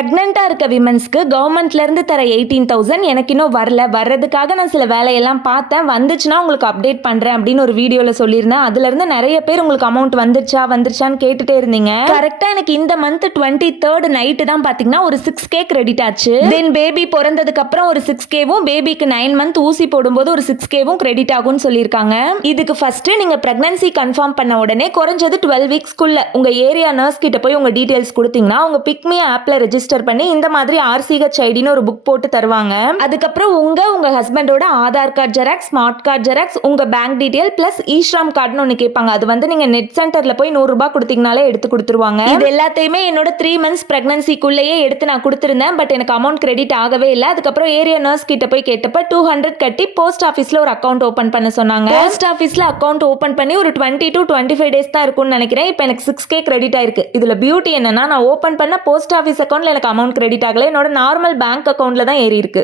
பிரெக்னெண்டா இருக்க விமன்ஸ்க்கு கவர்மெண்ட்ல இருந்து தர 18,000 எனக்கு இன்னும் வரல. வர்றதுக்காக நான் சில வேலையெல்லாம் பார்த்தேன். வந்துச்சுன்னா உங்களுக்கு அப்டேட் பண்றேன் அப்படின்னு ஒரு வீடியோல சொல்லியிருந்தேன். அதுல இருந்து நிறைய பேர் உங்களுக்கு அமௌண்ட் வந்துருச்சான்னு கேட்டுட்டே இருந்தீங்க. கரெக்டா எனக்கு இந்த மந்த் 23rd நைட்டு தான் பாத்தீங்கன்னா ஒரு 6K கிரெடிட் ஆச்சு. தென் பேபி பிறந்ததுக்கு அப்புறம் ஒரு 6Kவும் பேபிக்கு 9 மந்த் ஊசி போடும்போது ஒரு 6Kவும் கிரெடிட் ஆகும்னு சொல்லியிருக்காங்க. இதுக்கு ஃபர்ஸ்ட் நீங்க பிரெக்னன்சி கன்ஃபார்ம் பண்ண உடனே குறைஞ்சது 12 வீக்ஸ்க்குள்ள உங்க ஏரியா நர்ஸ் கிட்ட போய் உங்க டீடைல்ஸ் கொடுத்தீங்கன்னா உங்க பிக்மி ஆப்ல ரெஜிஸ்டர் பண்ணி இந்த மாதிரி RCHIDன்னு ஒரு புக் போட்டு தருவாங்க. அதுக்கப்புறம் உங்க ஹஸ்பண்டோட Aadhaar card xerox, smart card xerox, உங்க பேங்க் டீடைல் பிளஸ் ஈஸ்ராம் கார்டுன்னு ஒன்று கேட்பாங்க. அது வந்து நீங்க நெட் சென்டர்ல போய் 100 ரூபாய் கொடுத்தீங்கனாலே எடுத்து கொடுத்துருவாங்க. இது எல்லாத்தையுமே என்னோட 3 months பிரெக்னன்சிக்குள்ளேயே எடுத்து நான் கொடுத்துருந்தேன். பட் எனக்கு அமௌண்ட் கிரெடிட் ஆகவே இல்லை. அதுக்கப்புறம் ஏரியா நர்ஸ் கிட்ட போய் கேட்டப்ப 200 கட்டி போஸ்ட் ஆஃபீஸ்ல ஒரு அக்கௌண்ட் ஓபன் பண்ண சொன்னாங்க. போஸ்ட் ஆஃபீஸ்ல அக்கௌண்ட் ஓபன் பண்ணி ஒரு 20 to 25 days தான் இருக்கும்னு நினைக்கிறேன். இப்போ எனக்கு 6K கிரெடிட் ஆயிருக்கு. இதுல பியூட்டி என்னன்னா நான் ஓபன் பண்ண போஸ்ட் ஆஃபீஸ் அக்கௌண்ட்ல எனக்கு அமௌண்ட் கிரெடிட் ஆகல. என்னோட நார்மல் பேங்க் அக்கௌண்ட்ல தான் ஏறி இருக்கு.